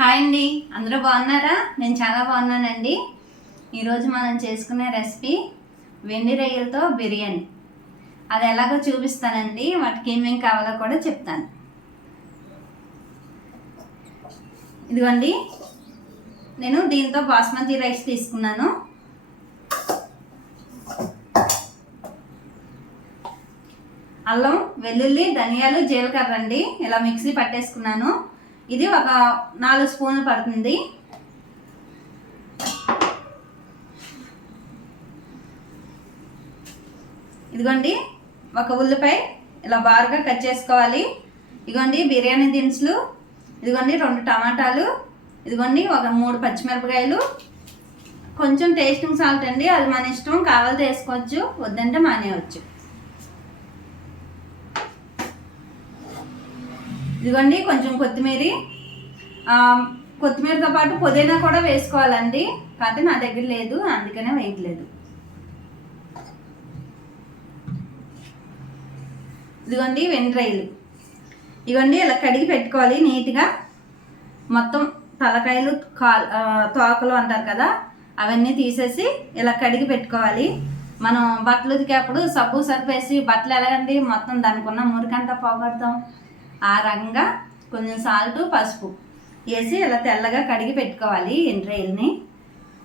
Hi అండి. అందరూ బాగున్నారా? నేను చాలా బాగున్నానండి. ఈరోజు మనం చేసుకునే రెసిపీ వెండి రొయ్యలతో బిర్యానీ. అది ఎలాగో చూపిస్తానండి. వాటికి ఏమేం కావాలో కూడా చెప్తాను. ఇదిగోండి. నేను దీంతో బాస్మతి రైస్ తీసుకున్నాను. అల్లం వెల్లుల్లి ధనియాలు జీలకర్ర అండి. ఇలా మిక్సీ పట్టేసుకున్నాను. ఇది ఒక నాలుగు స్పూన్లు పడుతుంది. ఇదిగోండి ఒక ఉల్లిపాయ ఇలా బారుగా కట్ చేసుకోవాలి. ఇదిగోండి బిర్యానీ దినుసులు ఇదిగోండి రెండు టమాటాలు ఇదిగోండి ఒక మూడు పచ్చిమిరపకాయలు. కొంచెం టేస్టింగ్ సాల్ట్ అండి అది మన ఇష్టం కావాలితే వేసుకోవచ్చు వద్దంటే మానేయవచ్చు. ఇదిగోండి కొంచెం కొత్తిమీర కొత్తిమీరతో పాటు పుదీనా కూడా వేసుకోవాలండి. కాకపోతే నా దగ్గర లేదు అందుకనే వేయట్లేదు. ఇదిగోండి వెండ్రాయిలు. ఇదిగోండి ఇలా కడిగి పెట్టుకోవాలి నీట్గా. మొత్తం తలకాయలు కాల్ తోకలు అంటారు కదా అవన్నీ తీసేసి ఇలా కడిగి పెట్టుకోవాలి. మనం బట్టలు ఉతికేప్పుడు సబ్బు సర్ఫ్ వేసి బట్టలు ఎలాగండి? మొత్తం దానికి ఉన్న మురికంతా పోగొడతాం. ఆ రకంగా కొంచెం సాల్ట్ పసుపు. వేసి ఇలా తెల్లగా కడిగి పెట్టుకోవాలి ఎండ్రాయిల్ని.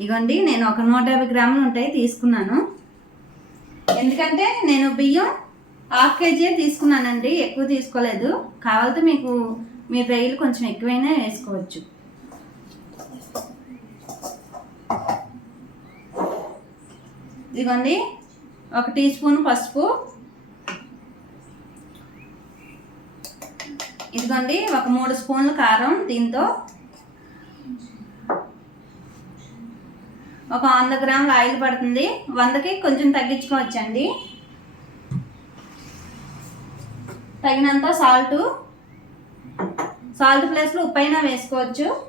ఇగోండి నేను ఒక నూట యాభై గ్రాములు ఉంటాయి తీసుకున్నాను. ఎందుకంటే నేను బియ్యం హాఫ్ కేజీ తీసుకున్నానండి ఎక్కువ తీసుకోలేదు. కావాలంటే మీకు మీ రైలు కొంచెం ఎక్కువైనా వేసుకోవచ్చు. ఇదిగోండి ఒక టీ స్పూన్ పసుపు ఇదిగోండి ఒక మూడు స్పూన్లు కారం దీంతో. ఒక వంద గ్రాముల ఆయిల్ పడుతుంది. వందకి కొంచెం తగ్గించుకోవచ్చండి. తగినంత సాల్ట్. సాల్ట్ ప్లేస్లో ఉప్పు అయినా వేసుకోవచ్చు.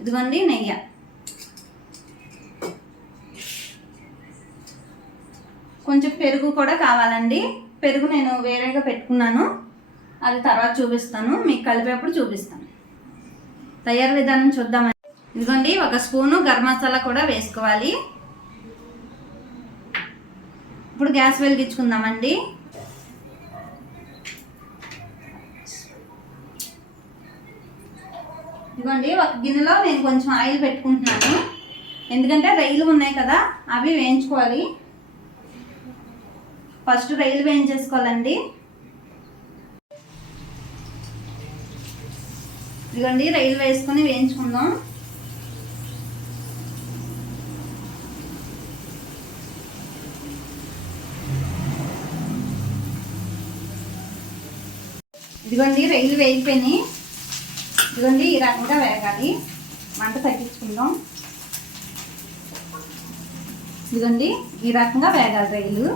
ఇదిగోండి నెయ్యి. కొంచెం పెరుగు కూడా కావాలండి. పెరుగు నేను వేరేగా పెట్టుకున్నాను. అది తర్వాత చూపిస్తాను. మీకు కలిపేప్పుడు చూపిస్తాను. తయారు విధానం చూద్దామని ఇదిగోండి ఒక స్పూను గరం మసాలా కూడా వేసుకోవాలి. ఇప్పుడు గ్యాస్ వెలిగించుకుందామండి. ఇదిగోండి ఒక గిన్నెలో నేను కొంచెం ఆయిల్ పెట్టుకుంటున్నాను. ఎందుకంటే రైలు ఉన్నాయి కదా అవి వేయించుకోవాలి. ఫస్ట్ రైలు వేయించేసుకోవాలండి. ఇదిగోండి రైలు వేసుకొని వేయించుకుందాం. ఇదిగోండి రైలు వేగిపోయినాయి. ఇదిగోండి ఈ రకంగా వేగాలి. మంట తగ్గించుకుందాం. ఇదిగోండి ఈ రకంగా వేగాలి రైలు.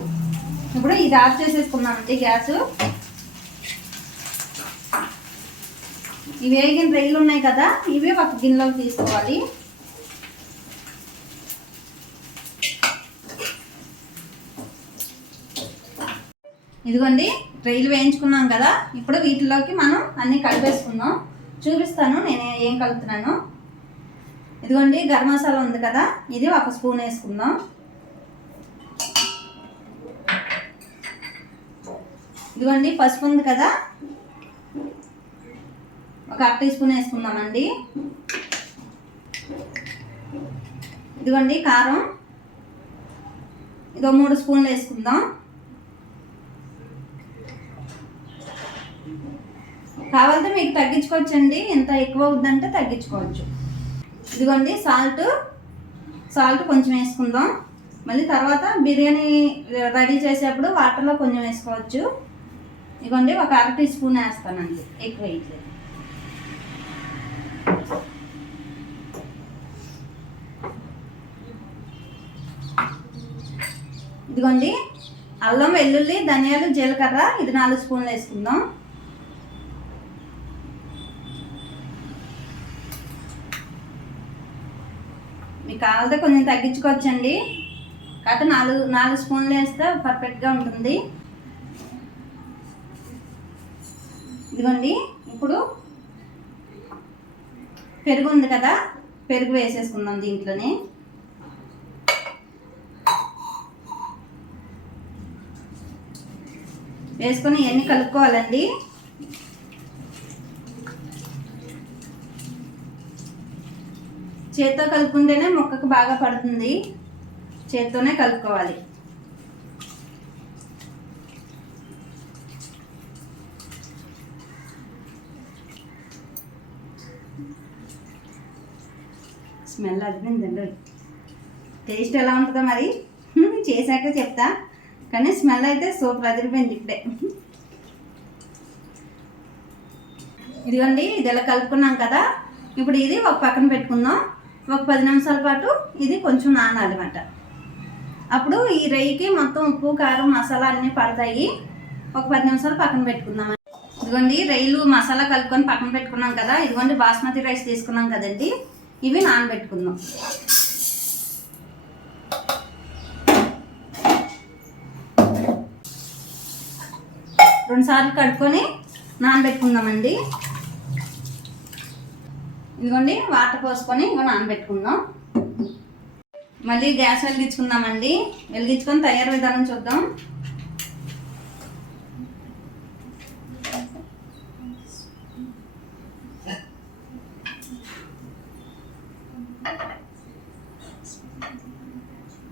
ఇప్పుడు ఇది ఆఫ్ చేసేసుకున్నామండి గ్యాస్. ఇవి వేగిన రొయ్యలు ఉన్నాయి కదా ఇవి ఒక గిన్నెలోకి తీసుకోవాలి. ఇదిగోండి రొయ్యలు వేయించుకున్నాం కదా ఇప్పుడు వీటిలోకి మనం అన్ని కలిపేసుకుందాం. చూపిస్తాను నేను ఏం కలుపుతున్నాను. ఇదిగోండి గరం మసాలా ఉంది కదా ఇది ఒక స్పూన్ వేసుకుందాం. ఇదిగోండి పసుపు ఉంది కదా ఒక అర టీ స్పూన్ వేసుకుందామండి. ఇదిగోండి కారం. ఇదో మూడు స్పూన్లు వేసుకుందాం. కావాలంటే మీకు తగ్గించుకోవచ్చండి. ఎంత ఎక్కువ అవుద్దంటే తగ్గించుకోవచ్చు. ఇదిగోండి సాల్ట్. సాల్ట్ కొంచెం వేసుకుందాం. మళ్ళీ తర్వాత బిర్యానీ రెడీ చేసేప్పుడు వాటర్లో కొంచెం వేసుకోవచ్చు. ఇదిగోండి ఒక అర టీ స్పూన్ వేస్తానండి. ఎక్కువ వేయట్లేదు. ఇదిగోండి. అల్లం వెల్లుల్లి ధనియాలు జీలకర్ర ఇది నాలుగు స్పూన్లు వేసుకుందాం. మీకు కావాలంటే కొంచెం తగ్గించుకోవచ్చండి. కాకపోతే నాలుగు నాలుగు స్పూన్లు వేస్తే పర్ఫెక్ట్గా ఉంటుంది. ఇదిగోండి. ఇప్పుడు పెరుగు ఉంది కదా పెరుగు వేసేసుకుందాం దీంట్లోనే. వేసుకొని ఇవన్నీ కలుపుకోవాలండి. చేత్తో కలుపుకుంటేనే మొక్కకు బాగా పడుతుంది. చేత్తోనే కలుపుకోవాలి. స్మెల్ అది టేస్ట్ ఎలా ఉంటుందో మరి. చేశాక చెప్తా. కానీ స్మెల్ అయితే సూపర్ అదిరిపోయింది ఇప్పుడే. ఇదిగోండి ఇది ఇలా కలుపుకున్నాం కదా. ఇప్పుడు ఇది ఒక పక్కన పెట్టుకుందాం. ఒక పది నిమిషాల పాటు ఇది కొంచెం నానాలి అన్నమాట. అప్పుడు ఈ రొయ్యకి మొత్తం ఉప్పు కారం మసాలా అన్నీ పడతాయి. ఒక పది నిమిషాలు పక్కన పెట్టుకుందాం. ఇదిగోండి రొయ్యలు మసాలా కలుపుకొని పక్కన పెట్టుకున్నాం కదా. ఇదిగోండి బాస్మతి రైస్ తీసుకున్నాం కదండి. ఇవి నానబెట్టుకుందాం. రెండు సార్లు కడుక్కొని నానబెట్టుకుందామండి. ఇదిగోండి వాటర్ పోసుకొని ఇంకో నానబెట్టుకుందాం. మళ్ళీ గ్యాస్ వెలిగించుకుందామండి. వెలిగించుకొని తయారు విధానం చూద్దాం.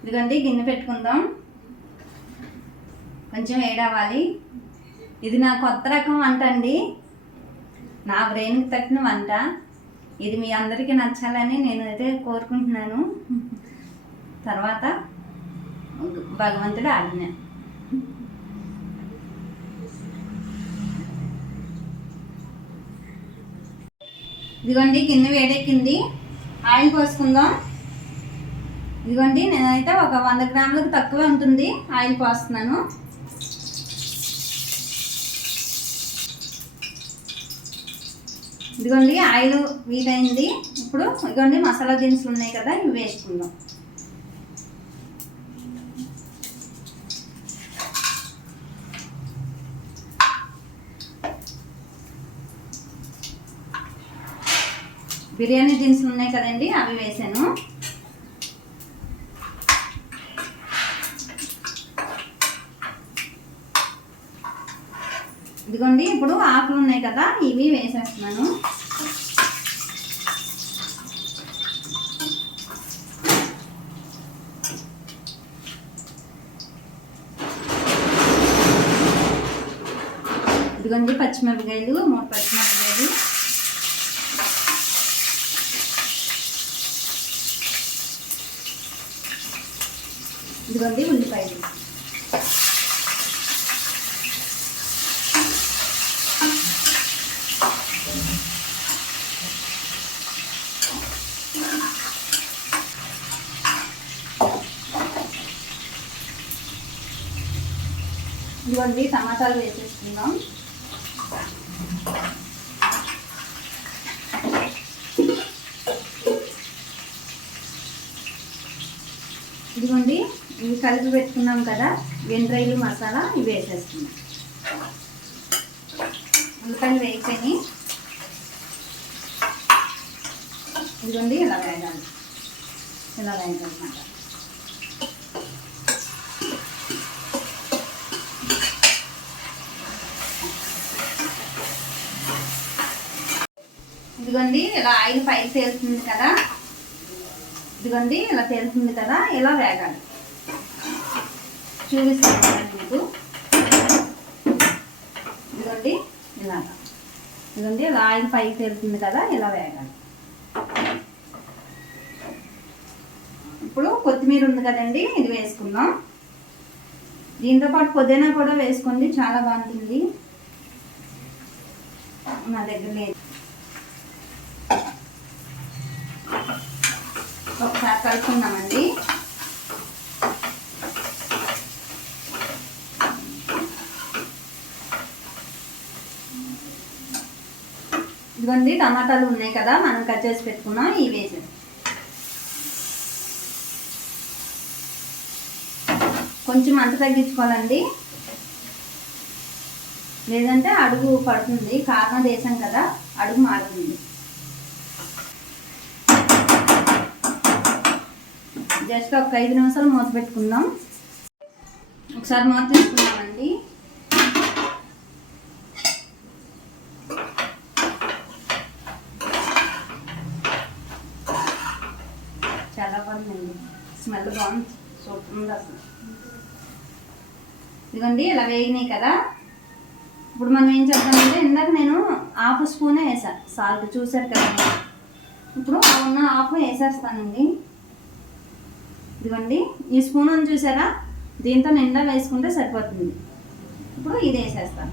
ఇదిగోండి గిన్నె పెట్టుకుందాం. కొంచెం వేడవ్వాలి. ఇది నా కొత్త రకం వంట అండి నా బ్రెయిన్కి తట్టిన వంట. ఇది మీ అందరికీ నచ్చాలని నేను అయితే కోరుకుంటున్నాను. తర్వాత భగవంతుడు ఆజ్ఞ. ఇదిగోండి కింద వేడెక్కింది. ఆయిల్ పోసుకుందాం. ఇదిగోండి నేనైతే ఒక వంద గ్రాములకు తక్కువ ఉంటుంది. ఆయిల్ పోస్తున్నాను. ఇదిగోండి ఆయిల్ వీలైంది. ఇప్పుడు ఇదిగోండి మసాలా దినుసులు ఉన్నాయి కదా ఇవి వేసుకుందాం. బిర్యానీ దినుసులు ఉన్నాయి కదండి అవి వేసాను. ఇదిగోండి ఇప్పుడు ఆకులు ఉన్నాయి కదా ఇవి వేసేస్తున్నాను. ఇదిగోండి పచ్చిమిరపకాయలు మూడు పచ్చిమిరపకాయలు. ఇదిగోండి ఉల్లిపాయలు ఇదిగోండి టమాటాలు వేసేసుకుందాం. ఇదిగోండి ఇవి కలిపి పెట్టుకున్నాం కదా వెండ్రైలు మసాలా ఇవి వేసేసుకున్నాం ఉల్లిపాయలు వేయిపోయి ఇదిగోండి ఇలా వేయాలి ఇలా వేయాలన్నమాట ఇదిగోండి ఇలా ఆయిల్ పైకి తేలుతుంది కదా. ఇదిగోండి ఇలా తేలుతుంది కదా ఇలా వేగాలి. చూపిస్తాను మీకు. ఇదిగోండి ఇలాగా ఇదిగోండి ఇలా ఆయిల్ పైకి తేలుతుంది కదా ఇలా వేగాలి. ఇప్పుడు కొత్తిమీర ఉంది కదండి ఇది వేసుకుందాం. దీంతో పాటు పుదీనా కూడా వేసుకోండి చాలా బాగుంటుంది. నా దగ్గర లేదు కలుపుకుందామండి. ఇదిగోండి టమాటాలు ఉన్నాయి కదా మనం కట్ చేసి పెట్టుకున్నాం ఇవి వేసాం. కొంచెం అంత తగ్గించుకోవాలండి. లేదంటే అడుగు పడుతుంది కారణం వేసాం కదా అడుగు మారుతుంది. జస్ట్ ఒక ఐదు నిమిషాలు మూత పెట్టుకుందాం. ఒకసారి మూత పెట్టుకున్నామండి చాలా బాగుందండి. స్మెల్ బాగుంది. సూపర్ ఉంది అసలు. ఇదిగోండి ఇలా వేగినాయి కదా. ఇప్పుడు మనం ఏం చేద్దామంటే ఇందాక నేను హాఫ్ స్పూనే వేసా సాల్ట్ చూసారు కదా. ఇప్పుడు ఉన్న హాఫ్ వేసేస్తానండి. ఇదిగోండి ఈ స్పూన్ అని చూసారా? దీంతో నిండా వేసుకుంటే సరిపోతుంది. ఇప్పుడు ఇది వేసేస్తాను.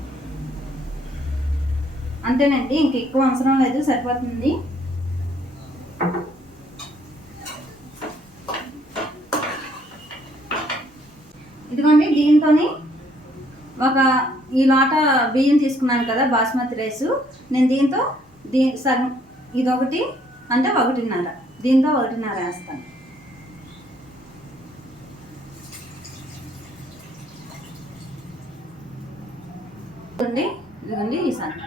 అంతేనండి ఇంక ఎక్కువ అవసరం లేదు సరిపోతుంది. ఇదిగోండి దీంతోని ఒక ఈ లోట బియ్యం తీసుకున్నాను కదా బాస్మతి రైసు. నేను దీంతో దీ సగం ఇదొకటి అంటే ఒకటిన్నర. దీంతో ఒకటిన్నర వేస్తాను. ఇదిగోండి ఇదిగోండి ఈ సన్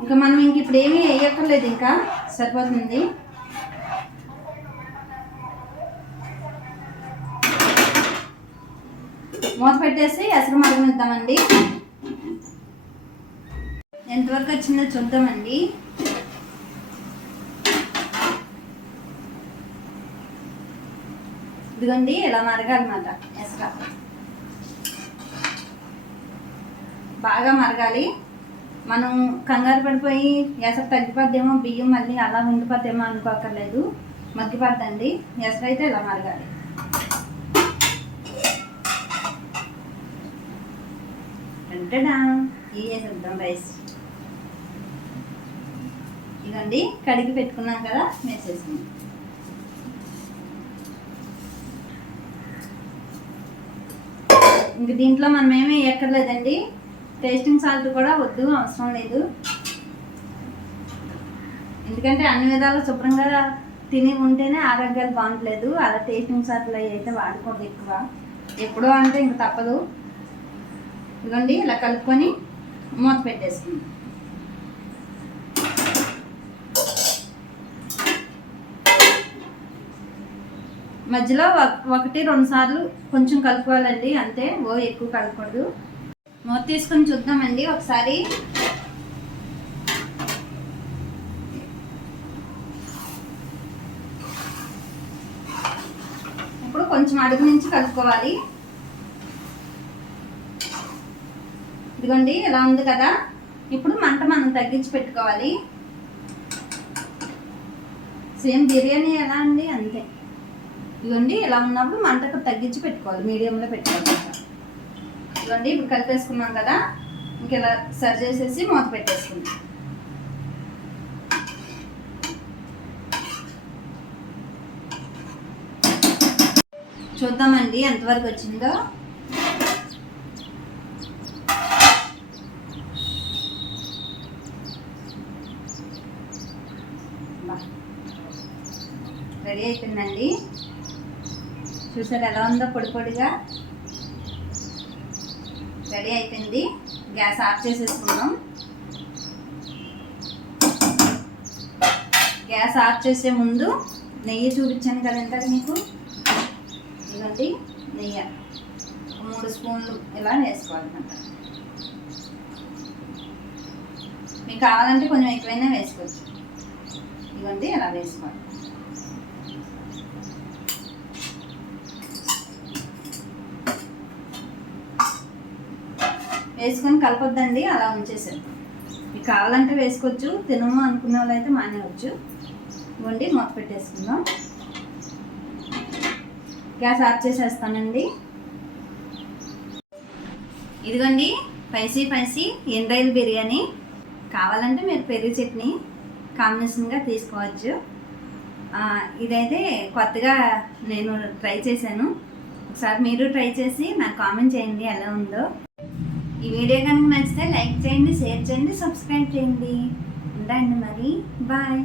ఇంకా మనం ఇంక ఇప్పుడు ఏమీ వేయక్కర్లేదు ఇంకా సరిపోతుంది. మూత పెట్టేసి ఎసరు మరగనిద్దామండి. ఎంతవరకు వచ్చిందో చూద్దామండి. ఇదిగోండి ఇలా మరగాలన్నమాట. ఎసర బాగా మరగాలి. మనం కంగారు పడిపోయి ఎసరు తగ్గిపోద్దేమో బియ్యం మళ్ళీ అలా ఉండిపోద్దేమో అనుకోకర్లేదు. మగ్గిపోద్దండి. ఎసరు అయితే ఇలా మరగాలి. అంటేనా వేసేద్దాం రైస్. ఇదండి కడిగి పెట్టుకున్నాం కదా వేసేసాం ఇంక దీంట్లో మనం ఏమీ ఎక్కర్లేదండి టేస్టింగ్ సాల్ట్ కూడా వద్దు అవసరం లేదు. ఎందుకంటే అన్ని విధాలు శుభ్రంగా తిని ఉంటేనే ఆరోగ్యాలు బాగుంటలేదు అలా టేస్టింగ్ సాల్ట్లు అవి అయితే వాడుకోదు ఎక్కువ. ఎప్పుడో అంటే ఇంక తప్పదు. ఇదిగోండి ఇలా కలుపుకొని మూత పెట్టేసుకుంది. మధ్యలో ఒక- ఒకటి రెండు సార్లు కొంచెం కలుపుకోవాలండి. అంతే ఓ ఎక్కువ కలపకూడదు. మూత తీసుకొని చూద్దామండి ఒకసారి. ఇప్పుడు కొంచెం అడుగు నుంచి కలుపుకోవాలి. ఇదిగోండి ఇలా ఉంది కదా. ఇప్పుడు మంట మనం తగ్గించి పెట్టుకోవాలి. సేమ్ బిర్యానీ ఎలా అండి? అంతే. ఇదిగోండి ఇలా ఉన్నప్పుడు మంటకు తగ్గించి పెట్టుకోవాలి. మీడియంలో పెట్టుకోవాలి. ఇదిగోండి ఇప్పుడు కలిపేసుకున్నాం కదా. ఇంకెలా సర్ చేసేసి మూత పెట్టేసుకుందాం. చూద్దామండి ఎంతవరకు వచ్చిందో. రెడీ అయిపోయిందండి. చూసారు ఎలా ఉందో పొడి పొడిగా. రెడీ అయిపోయింది. గ్యాస్ ఆఫ్ చేసేసుకుందాం. గ్యాస్ ఆఫ్ చేసే ముందు నెయ్యి చూపించాను కదండి మీకు. ఇవ్వండి నెయ్యి. ఒక మూడు స్పూన్లు ఇలా వేసుకోవాలన్నమాట మీకు కావాలంటే కొంచెం ఎక్కువైనా వేసుకోవచ్చు. ఇవ్వండి అలా వేసుకోవాలి. వేసుకొని కలపొద్దండి అలా ఉంచేసాను మీకు కావాలంటే వేసుకోవచ్చు తినము అనుకున్న వాళ్ళు అయితే మానేయవచ్చు వండి మూత పెట్టేసుకుందాం. గ్యాస్ ఆఫ్ చేసేస్తానండి. ఇదిగోండి పైసీ పైసీ ఎండ్రాయిల్ బిర్యానీ. కావాలంటే మీరు పెరుగు చట్నీ కాంబినేషన్గా తీసుకోవచ్చు. ఇదైతే కొత్తగా నేను ట్రై చేశాను. ఒకసారి మీరు ట్రై చేసి నాకు కామెంట్ చేయండి ఎలా ఉందో. ఈ వీడియో కనుక నచ్చితే లైక్ చేయండి షేర్ చేయండి సబ్స్క్రైబ్ చేయండి. ఉండండి మరి. బాయ్.